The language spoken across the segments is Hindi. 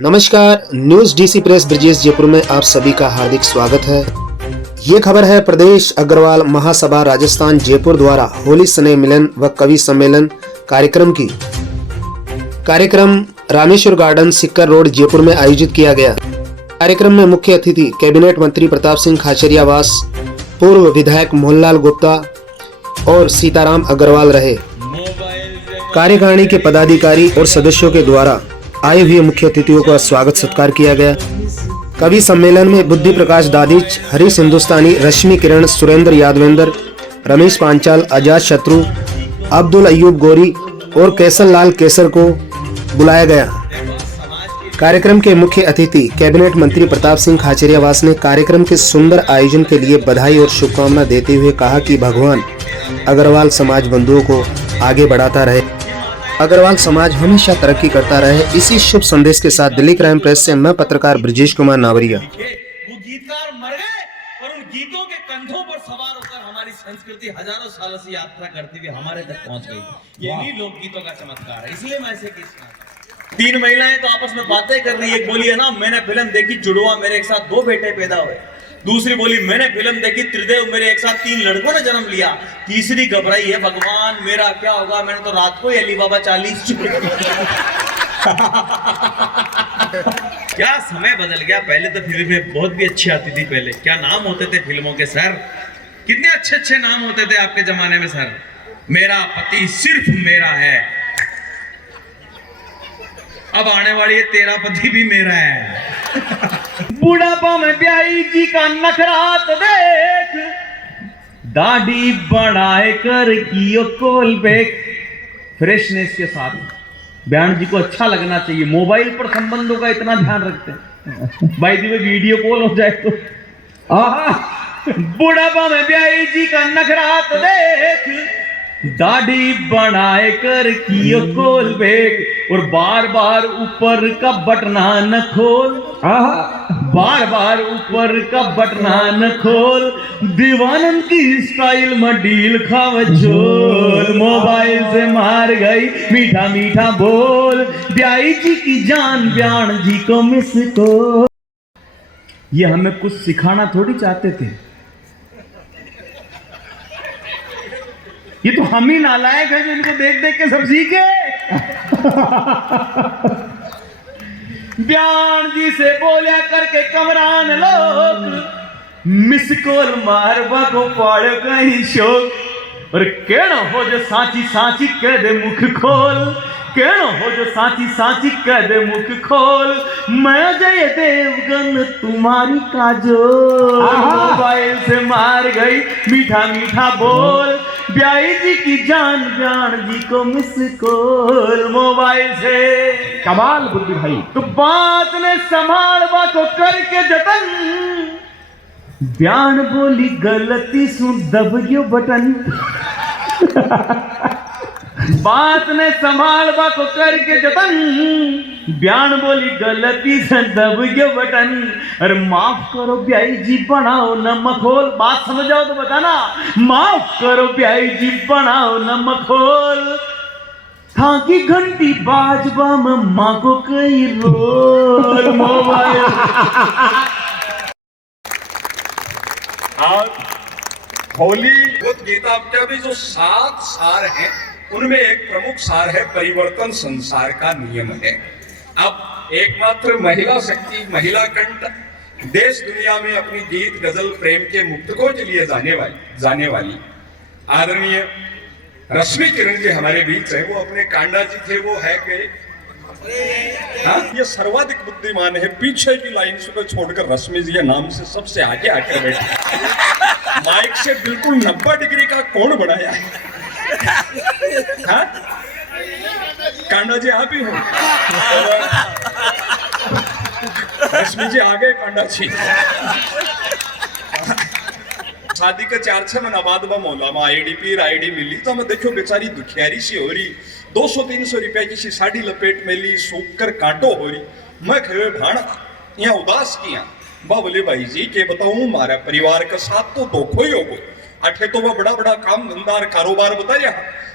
नमस्कार, news DC press Brijesh Jaipur में आप सभी का हार्दिक स्वागत है। ये खबर है प्रदेश अग्रवाल महासभा राजस्थान जयपुर द्वारा होली स्नेह मिलन व कवि सम्मेलन कार्यक्रम की। कार्यक्रम रामेश्वर गार्डन सिक्कर रोड जयपुर में आयोजित किया गया। कार्यक्रम में मुख्य अतिथि कैबिनेट मंत्री प्रताप सिंह खाचरियावास, पूर्व विधायक मोहनलाल गुप्ता और सीताराम अग्रवाल रहे। कार्यकारिणी के पदाधिकारी और सदस्यों के द्वारा आए हुए मुख्य अतिथियों का स्वागत सत्कार किया गया। कवि सम्मेलन में बुद्धि प्रकाश दादिच, हरीश हिंदुस्तानी, रश्मि किरण, सुरेंद्र यादवेंद्र, रमेश पांचाल, आजाद शत्रु, अब्दुल अयूब गोरी और केसर लाल केसर को बुलाया गया। कार्यक्रम के मुख्य अतिथि कैबिनेट मंत्री प्रताप सिंह खाचरियावास ने कार्यक्रम के सुंदर आयोजन के लिए बधाई और शुभकामना देते हुए कहा कि भगवान अग्रवाल समाज बंधुओं को आगे बढ़ाता रहे, अग्रवाल समाज हमेशा तरक्की करता रहे। इसी शुभ संदेश के साथ दिल्ली क्राइम प्रेस से मैं पत्रकार ब्रिजेश कुमार नावरिया। वो गीतकार मर गए और उन गीतों के कंधों पर सवार होकर हमारी संस्कृति हजारों सालों से यात्रा करती हुई हमारे तक पहुंच गई। यही लोक गीतों का चमत्कार है। इसलिए मैं ऐसे गीत, तीन महिलाएं तो आपस में बातें कर रही है। एक बोली है ना, मैंने फिल्म देखी जुड़वा, मेरे एक साथ 2 बेटे पैदा हुए। दूसरी बोली, मैंने फिल्म देखी त्रिदेव, मेरे एक साथ 3 लड़कों ने जन्म लिया। तीसरी घबराई है, भगवान मेरा क्या होगा, मैंने तो रात को ही अली बाबा 40 क्या समय बदल गया। पहले तो फिल्में बहुत भी अच्छी आती थी। पहले क्या नाम होते थे फिल्मों के सर, कितने अच्छे अच्छे नाम होते थे आपके जमाने में सर। मेरा पति सिर्फ मेरा है, अब आने वाली है तेरा पति भी मेरा है। बुढ़ापा में ब्याई जी का नखरात देख, दाढ़ी बढ़ाए कर कियो कोल बैक। फ्रेशनेस के साथ बयान जी को अच्छा लगना चाहिए। मोबाइल पर संबंधों का इतना ध्यान रखते हैं, भाई जी में वीडियो कॉल हो जाए तो बुढ़ापा में ब्याई जी का नखरात देख, दाढ़ी बनाए कर कियो कोल बैक। और बार बार ऊपर का बटना न खोल, बार बार ऊपर का बटना न खोल। दीवानन की स्टाइल में डील खाव झोल, मोबाइल से मार गई मीठा मीठा बोल। ब्याई जी की जान ब्यान जी को मिस को। ये हमें कुछ सिखाना थोड़ी चाहते थे, ये तो हम ही नालायक हैं जो इनको देख देख के सब सीखे। ब्यान जी से बोलिया करके कमरान लोग, मिस कॉल मारवा को पाड़े कहीं शोक। और केड़ो हो जो सांची सांची कह दे मुख खोल, केड़ो हो जो सांची सांची कह दे मुख खोल। मैं जय देवगन तुम्हारी काजोल, मोबाइल से मार गई मीठा मीठा बोल। ब्याई जी की जान ब्यान जी को मिस कॉल, मोबाइल से। कमाल बुद्धि भाई। तो बात ने संभालवा को करके जतन, ब्यान बोली गलती सु दब गयो बटन। बात ने संभालवा को करके जतन, ब्यान बोली गलती से दब गयो बटन। अरे माफ करो ब्याई जी बनाओ न मखोल। बात समझ जाओ तो बताना, माफ करो ब्याई जी बनाओ न मखोल। था की घंटी बाजबा में माँ को कई रोल, मोबाइल। और होली भगवत गीता के भी जो 7 सार हैं, उनमें एक प्रमुख सार है परिवर्तन संसार का नियम है। अब एकमात्र महिला शक्ति, महिला कंठ देश दुनिया में अपनी गीत गजल प्रेम के मुक्तकों के लिए जाने वाली आदरणीय रश्मि किरण जी हमारे बीच है। वो अपने कांडा जी थे, वो है गए। हाँ, ये सर्वाधिक बुद्धिमान है। पीछे की लाइन को छोड़कर रश्मि जी के नाम से सबसे आगे आकर बैठे। माइक से बिल्कुल 90 डिग्री का कोण बनाया है। हाँ? कांडा जी आप ही हो। रश्मि जी आ गए कांडा जी। शादी के 4-6 महीना बाद मौला में आईडी मिली तो मैं देखो बेचारी दुखियारी सी हो रही, 200-300 रुपया की सी साड़ी लपेट में ली, सूख कर कांटो हो रही। मैं कहे भाण यहाँ उदास किया। बोले भाई जी के बताऊं, हमारा परिवार का साथ तो धोखो ही हो गो। अठे तो वह बड़ा बड़ा काम धंधार कारोबार बताया।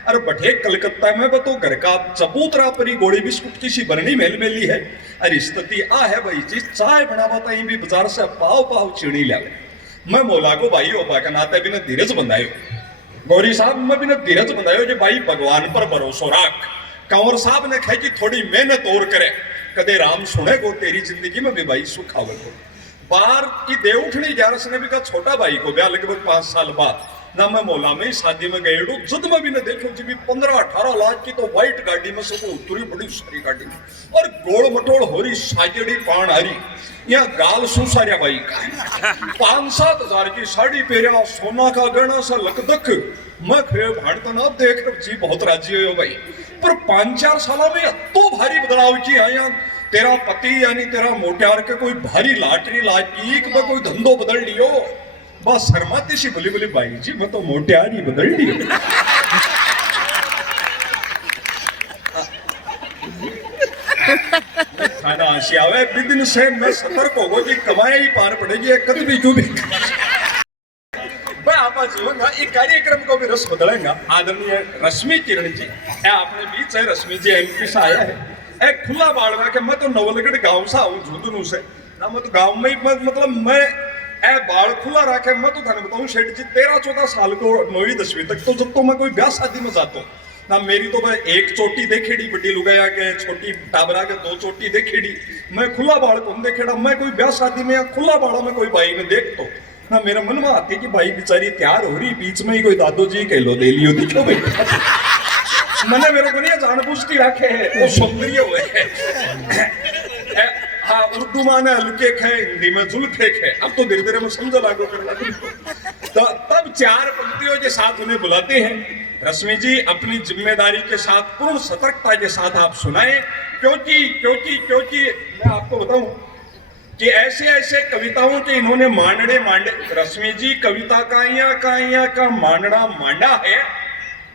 अरे बठे कलकत्ता में वो तो घर का चबूतरा परी गोड़ी बिस्कुट की सी बरनी मेल मेली है। अरे स्थिति आ है भाई जी, चाय बनावा ताई भी बाजार से पाव पाव चीनी लावे। मैं मोला को भाई होपा के नाते भी न धीरज बंधायो, गौरी साहब मैं भी न धीरज बंधायो जो भाई भगवान पर भरोसो राख। कंवर साहब ने कहा कि थोड़ी मेहनत और करे, कदे राम सुने को तेरी जिंदगी में भी भाई सुख आवे को। बार की देवउठनी ग्यारस ने भी कहा छोटा भाई को ब्याह लगभग 5 साल बाद ना मैं मौला में शादी में गए जद में भी न देखो जी भी 15-18 लाख की तो व्हाइट गाड़ी में से उतरी बड़ी सारी गाड़ी में और गोड़ मटोड़ हो रही साजड़ी पान आ रही यहाँ गाल सुसारिया भाई का 5-7 हजार की साड़ी पहरिया सोना का गहना सा लकदक मैं खे भाड़ता ना देख जी बहुत राजी हो भाई। पर 5-4 सालों में तो भारी बदलाव की आया। तेरा पति यानी तेरा मोटियार के कोई भारी लाटरी लागी कि कोई धंधो बदल लियो। बस शर्माती सी बोली बोली भाई जी मैं तो मोटियार ही बदल लियो। खाना हंसी आवे बिदिन से मैं सतर्क होगो जी कमाई ही पार पड़ेगी एक कदमी क्यों भी। मैं आपा जीवन का एक कार्यक्रम को भी रस बदलेगा। आदरणीय रश्मि किरण जी आपने बीच है, रश्मि जी एमपी से आया है। एक खुला बाड़ में कि मैं तो नवलगढ़ गांव से आऊं झुंझुनू से ना, मैं तो गांव में ही मतलब मैं ए बाड़ खुला रखे। मैं तो धन बताऊं शेठ जी 13-14 साल को 9वीं 10वीं तक तो जब तो मैं कोई ब्याह शादी में जाता हूँ ना, मेरी तो भाई एक चोटी देखेड़ी बड्डी लुगाया के छोटी टाबरा के 2 चोटी देखेड़ी। मैं खुला बाड़ कौन देखेड़ा, मैं कोई ब्याह शादी में या खुला बाड़ा में कोई भाई ने देख तो ना मेरे मन में आती कि भाई बेचारी तैयार हो रही बीच में ही कोई दादू जी कह लो दे लियो दिखो भाई। मैंने मेरे को नहीं जानबूझ रखे है वो सौंदर्य हुए। हाँ उर्दू माने हल्के है, हिंदी में जुल्फे है। अब तो धीरे धीरे मैं समझ लागू करना तो तब 4 पंक्तियों के साथ उन्हें बुलाते हैं। रश्मि जी अपनी जिम्मेदारी के साथ पूर्ण सतर्कता के साथ आप सुनाएं क्योंकि मैं आपको बताऊं कि ऐसे ऐसे कविताओं के इन्होंने मांडे। रश्मि जी कविता का मांडना मांडा है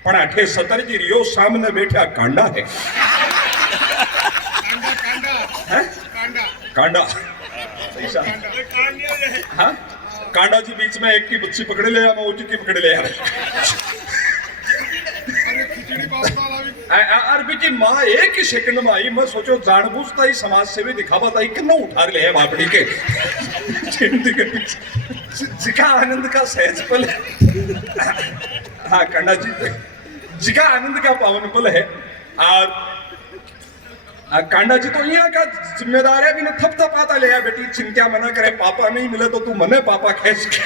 पर अठे 70 जी रियो सामने बैठा कांडा है। कांडा हाँ कांडा जी बीच में एक की बच्ची पकड़े ले मैं उठी की पकड़े ले यार बेटी माँ एक ही सेकंड में आई। मैं सोचो जानबूझता ही समाज सेवी दिखावा था कि न उठा ले बापड़ी के जिका आनंद का सहज पल है। हाँ कांडा जी जिका आनंद का पावन पल है। और कांडा जी तो यहाँ का जिम्मेदार है भी ना थप आता ले बेटी चिंता मना करे पापा नहीं मिले तो तू मने पापा खेच के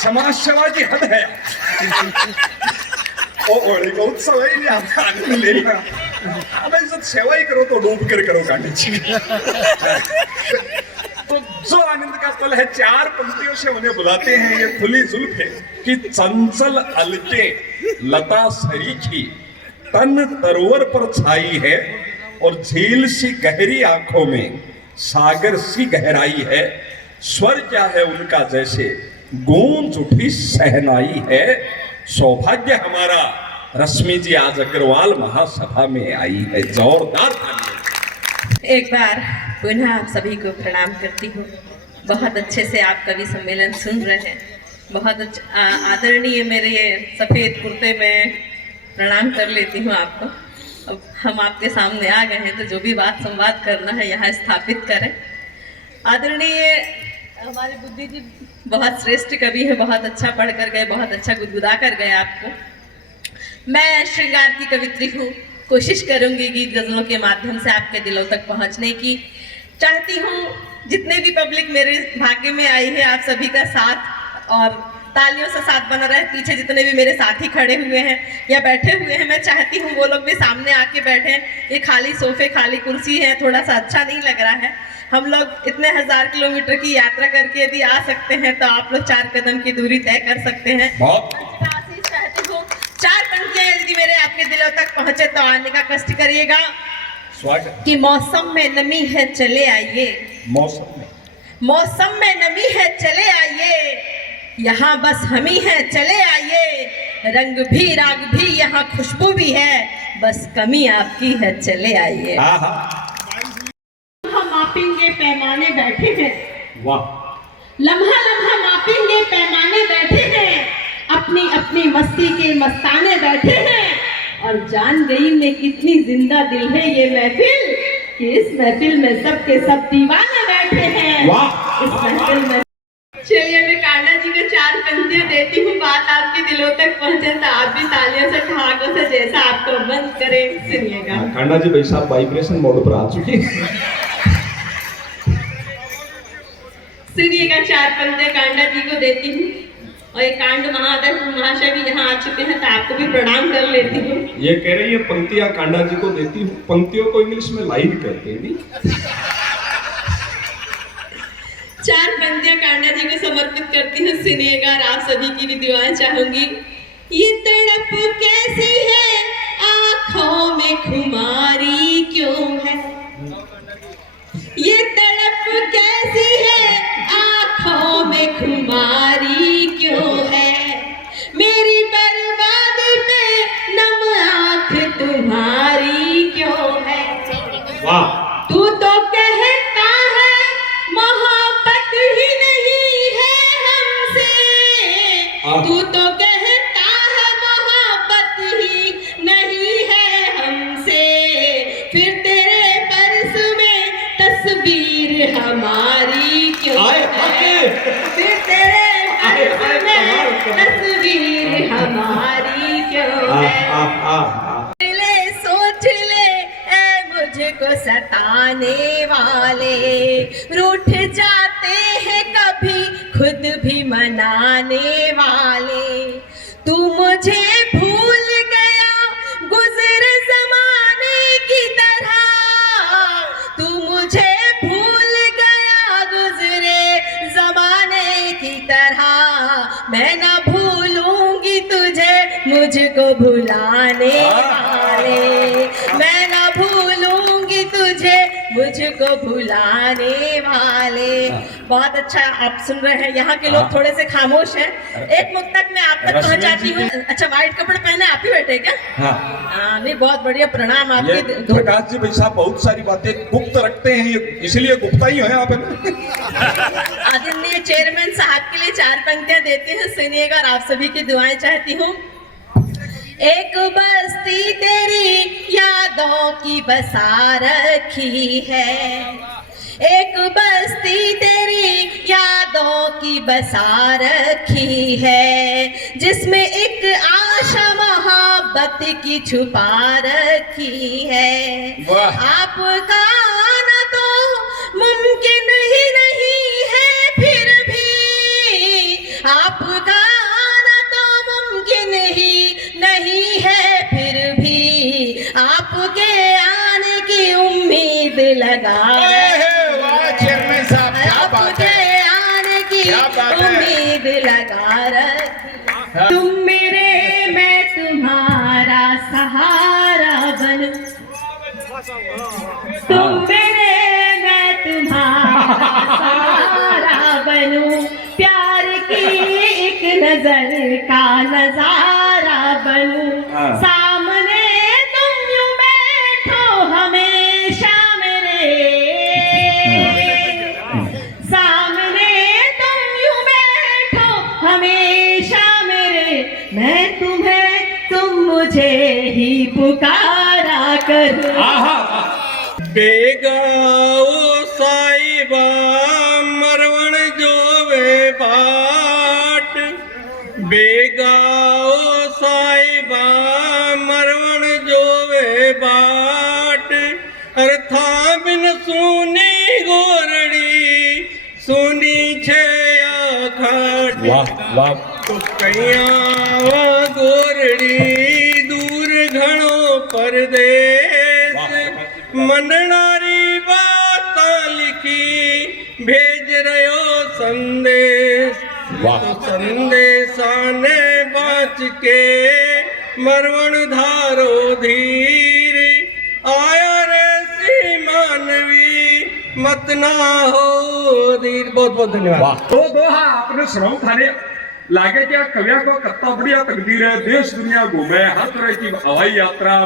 समाज सेवा की हद है। ओ उत्सव है आनंद ले अब सेवा ही करो तो डूब कर करो कांडा जी। तो जो आनंद का पल है 4 पंक्तियों से उन्हें बुलाते हैं। ये खुली जुल्फ है कि चंचल अलके लता सरीखी तन तरोवर पर छाई है और झील सी गहरी आंखों में सागर सी गहराई है। स्वर क्या है उनका जैसे गूंज उठी सहनाई है। सौभाग्य हमारा रश्मि जी आज अग्रवाल महासभा में आई है। जोरदार एक बार पुनः आप सभी को प्रणाम करती हूँ। बहुत अच्छे से आप कवि सम्मेलन सुन रहे हैं। बहुत आदरणीय मेरे ये सफ़ेद कुर्ते में प्रणाम कर लेती हूँ आपको। अब हम आपके सामने आ गए हैं तो जो भी बात संवाद करना है यहाँ स्थापित करें। आदरणीय हमारे बुद्धि जी बहुत श्रेष्ठ कवि है, बहुत अच्छा पढ़ कर गए, बहुत अच्छा गुदगुदा कर गए आपको। मैं श्रृंगार की कवित्री हूँ, कोशिश करूँगी गीत गज़लों के माध्यम से आपके दिलों तक पहुँचने की चाहती हूँ। जितने भी पब्लिक मेरे भाग्य में आई है आप सभी का साथ और तालियों से साथ बना रहे। पीछे जितने भी मेरे साथी खड़े हुए हैं या बैठे हुए हैं, मैं चाहती हूँ वो लोग भी सामने आके बैठे। ये खाली सोफे खाली कुर्सी है, थोड़ा सा अच्छा नहीं लग रहा है। हम लोग इतने 1000 किलोमीटर की यात्रा करके यदि आ सकते हैं तो आप लोग 4 कदम की दूरी तय कर सकते हैं। आशीष चाहती हूँ 4 पंक्तियां यदि मेरे आपके दिलों तक पहुंचे तो आने का कष्ट करिएगा। कि मौसम में नमी है चले आइए, मौसम में नमी है चले आइए, यहाँ बस हम ही हैं चले आइए। रंग भी राग भी यहाँ खुशबू भी है, बस कमी आपकी है चले आइए। हम मापेंगे पैमाने बैठे हैं, वाह। लम्हा लम्हा मापेंगे पैमाने बैठे हैं, अपनी अपनी मस्ती के मस्ताने बैठे हैं और जान गई मैं कितनी जिंदा दिल है ये महफिल कि इस महफिल में सबके सब दीवाने बैठे हैं। वाह! इस महफिल में चलिए मैं कान्हा जी को 4 पंक्तियां देती हूँ, बात आपके दिलों तक पहुंचे तो आप भी तालियों से ठहाकों से जैसा आपको बंद करें सुनिएगा। कान्हा जी भाई साहब वाइब्रेशन मोड पर आ चुके हैं। सुनिएगा 4 पंक्तियां कान्हा जी को देती हूँ और एक कांड महाशय भी यहाँ आ चुके हैं तो आपको भी प्रणाम कर लेती हूँ। ये कह रही है पंक्तियां कान्हा जी को देती हूँ, पंक्तियों को इंग्लिश में लाइन करते हैं नहीं। 4 पंक्तियां कान्हा जी को समर्पित करती हूँ, सुनिएगा और आप सभी की भी दुआएं चाहूंगी। ये तड़प कैसी है आंखों में खुमारी क्यों है, ये तड़प कैसी है आंखों में खुमारी क्यों है, मेरी बर्बादी पे नम आंख तुम्हारी क्यों है। वाह! तू तो कहता है मोहब्बत ही नहीं है हमसे, तू तो कहता है मोहब्बत ही नहीं है हमसे, फिर तेरे पर्स में तस्वीर हमारी क्यों है, फिर तेरे पर्स में तस्वीर हमारी क्यों है। सोच ले ऐ मुझको सताने वाले, रूठ जाते हैं कभी खुद भी मनाने वाले, तू मुझे भूल गया गुजर जमाने की तरह, तू मुझे भूल गया गुजरे जमाने की तरह, मैं ना भूलूंगी तुझे मुझको भुलाने वाले, मैं ना भूलूंगी तुझे मुझको भुलाने वाले। बहुत अच्छा आप सुन रहे हैं, यहाँ के लोग थोड़े से खामोश हैं। एक मुक्तक मैं आप तक पहुँचाती हूँ। अच्छा व्हाइट कपड़े पहने आप ही बैठे क्या? हाँ नहीं, बहुत बढ़िया, प्रणाम आपके। प्रकाश जी भाई साहब बहुत सारी बातें गुप्त रखते हैं, इसलिए गुप्ता ही है आप। आदरणीय चेयरमैन साहब के लिए 4 पंक्तियां देती हूँ, सुनिएगा और आप सभी की दुआएं चाहती हूँ। एक बस्ती तेरी यादों की बसा रखी है, एक बस्ती तेरी यादों की बसा रखी है, जिसमें एक आशा मोहब्बत की छुपा रखी है। आपका आना तो मुमकिन ही नहीं है, फिर भी आपका आना तो मुमकिन ही नहीं है, फिर भी आपके आने की उम्मीद लगा आपके आने की उम्मीद लगा रखी। तुम मेरे मैं तुम्हारा सहारा बनूं, तुम मेरे मैं तुम्हारा सहारा बनूं, प्यार की एक नजर का नजारा बनूं, सामने तुम यूं बैठो हमेशा मेरे, सामने तुम यूं बैठो हमेशा मेरे, मैं तुम्हें तुम मुझे ही पुकारा करूं। बेगाओ साहिबा मरवण जोवे बाट, बेगाओ साहिबा मरवण जोवे बाट, अर्था बिन सुनी गोरड़ी सुनी छे आखाट। वाह! तो कैया गोरड़ी दूर घणो परदेस, मननारी बातां लिखी भेज रहो संदेश, तो संदेशा ने बाच के मरवण धारो धीर, आया रे सी मानवी मत ना हो धीर। बहुत बहुत धन्यवाद। तो दोहा आपने सुनाऊ थाने लागे क्या कविया को कितना बढ़िया तकदीर है, देश दुनिया घूमे, हर तरह की हवाई यात्रा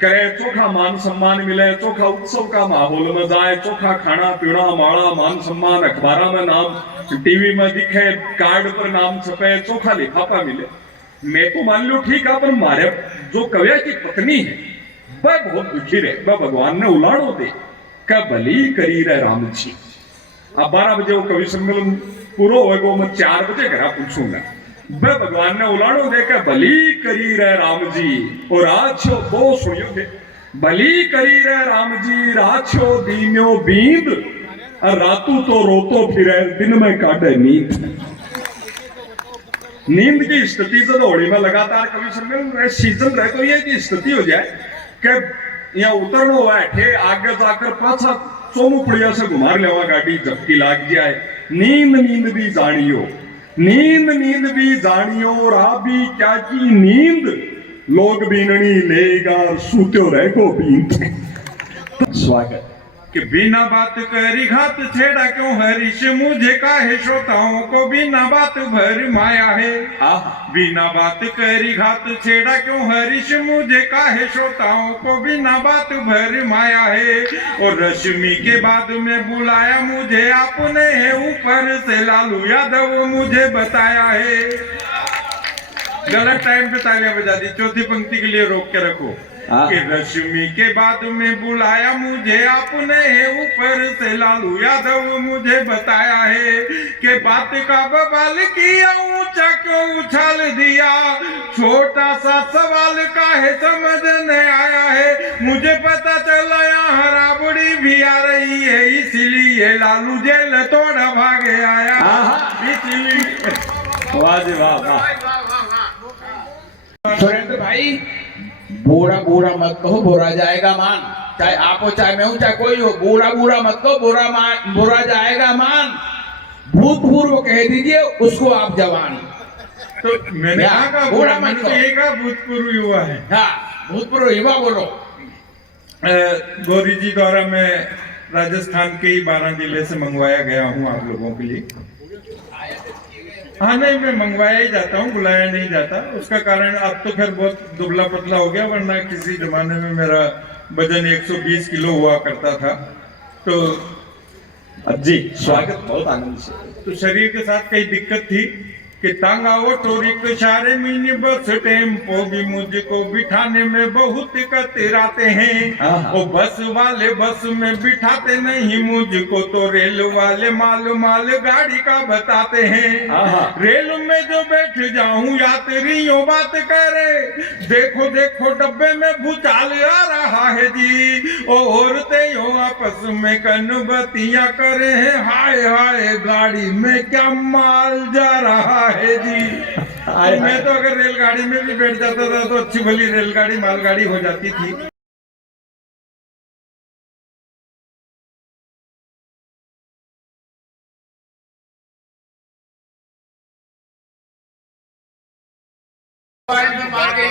करे, चोखा मान सम्मान मिले, चोखा उत्सव का माहौल में जाए, चोखा खाना पीना माड़ा मान सम्मान, अखबार में नाम, टीवी में दिखे, कार्ड पर नाम छपे, चोखा लिफाफा मिले। मैं तो मान लो ठीक है, पर मारे जो कविया की पत्नी है वह बहुत दुखी रहे, वह भगवान ने उलाड़ो दे का भली करी रहे राम जी। अब 12 बजे वो कवि सम्मेलन पूरा होगा, मैं 4 बजे घर पूछूंगा। वह भगवान ने उलाड़ो दे का भली करी रहे राम जी, और आज वो सुनियो दे भली करी रहे राम जी, राछो दीन्यो बींद और रातू तो रोतो फिरे, दिन में काटे नींद। नींद की स्थिति तो होली में लगातार कवि सम्मेलन सीजन रहे, तो ये स्थिति हो जाए कि यहाँ उतरना हुआ है, आगे जाकर पाछा चौमुखड़िया से घुमार लेवा गाड़ी झपकी लाग जाए। नींद नींद भी जानियो, नींद नींद भी जानियो, राबी क्या की नींद, लोग बीननी लेगा सूत्यो रहेगो बींद। स्वागत कि बिना बात करी घात छेड़ा क्यों हरीश, मुझे काहे श्रोताओं को बिना बात भर माया है। बिना बात करी घात छेड़ा क्यों हरीश, मुझे काहे श्रोताओं को बिना बात भर माया है। और रश्मि के बाद में बुलाया मुझे आपने, ऊपर से लालू यादव मुझे बताया है। गलत टाइम पे तालियां बजा दी, चौथी पंक्ति के लिए रोक के रखो। कि रश्मि के बाद में बुलाया मुझे आपने, ऊपर से लालू यादव मुझे बताया है। कि बात का बवाल किया, ऊंचा क्यों उछाल दिया, छोटा सा सवाल काहे समझ नहीं आया है। मुझे पता चला यहाँ राबड़ी भी आ रही है, इसलिए लालू जेल तोड़ा भागे आया, इसलिए। वाह जी वाह वाह। सुरेंद्र भाई, बुरा बुरा मत कहो, बुरा जाएगा मान। चाहे आप हो चाहे मैं हूं चाहे कोई हो, बुरा बुरा मत कहो, बुरा जाएगा मान। भूतपूर्व कह दीजिए उसको आप जवान। तो मैंने कहा बुरा मत कहो, भूतपूर्व युवा है। हाँ, भूतपूर्व युवा बोलो। गौरी जी द्वारा मैं राजस्थान के 12 जिले से मंगवाया गया हूँ आप लोगों के लिए। हाँ नहीं, मैं मंगवाया ही जाता हूँ, बुलाया नहीं जाता। उसका कारण अब तो खैर बहुत दुबला पतला हो गया, वरना किसी जमाने में मेरा वजन 120 किलो हुआ करता था। तो जी स्वागत, बहुत आनंद से। तो शरीर के साथ कई दिक्कत थी कि टांगा वो टोरिक सारे मिनी बस टेम्पो भी मुझको बिठाने में बहुत कतराते हैं। वो बस वाले बस में बिठाते नहीं मुझको, तो रेल वाले माल माल गाड़ी का बताते हैं। रेल में जो बैठ जाऊं यात्रियों बात करे, देखो देखो डब्बे में भूचाल आ रहा है जी। औरतें यो आपस में कनबतियां करे हैं, हाय हाय गाड़ी में क्या माल जा रहा है जी। मैं तो अगर रेलगाड़ी में भी बैठ जाता था तो अच्छी भली रेलगाड़ी मालगाड़ी हो जाती थी।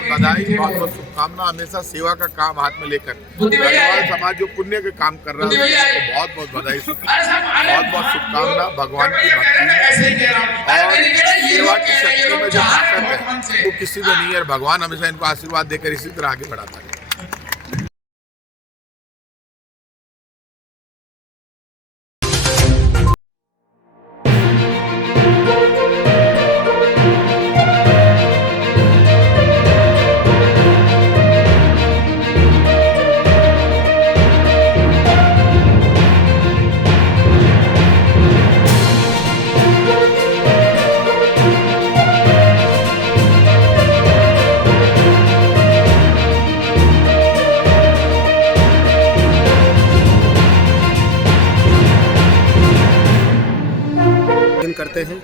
बधाई, बहुत बहुत शुभकामना। हमेशा सेवा का काम हाथ में लेकर गढ़वाल समाज जो पुण्य के काम कर रहा है, बहुत बहुत बधाई, बहुत बहुत शुभकामना। भगवान की भक्ति में और सेवा की शक्ति में जो ताकत है वो किसी में नहीं है। भगवान हमेशा इनको आशीर्वाद देकर इसी तरह आगे बढ़ाता है। करते हैं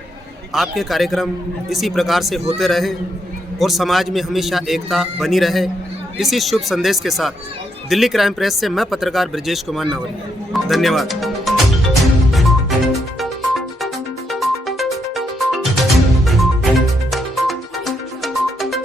आपके कार्यक्रम इसी प्रकार से होते रहें और समाज में हमेशा एकता बनी रहे। इसी शुभ संदेश के साथ दिल्ली क्राइम प्रेस से मैं पत्रकार ब्रजेश कुमार नावरिया, धन्यवाद।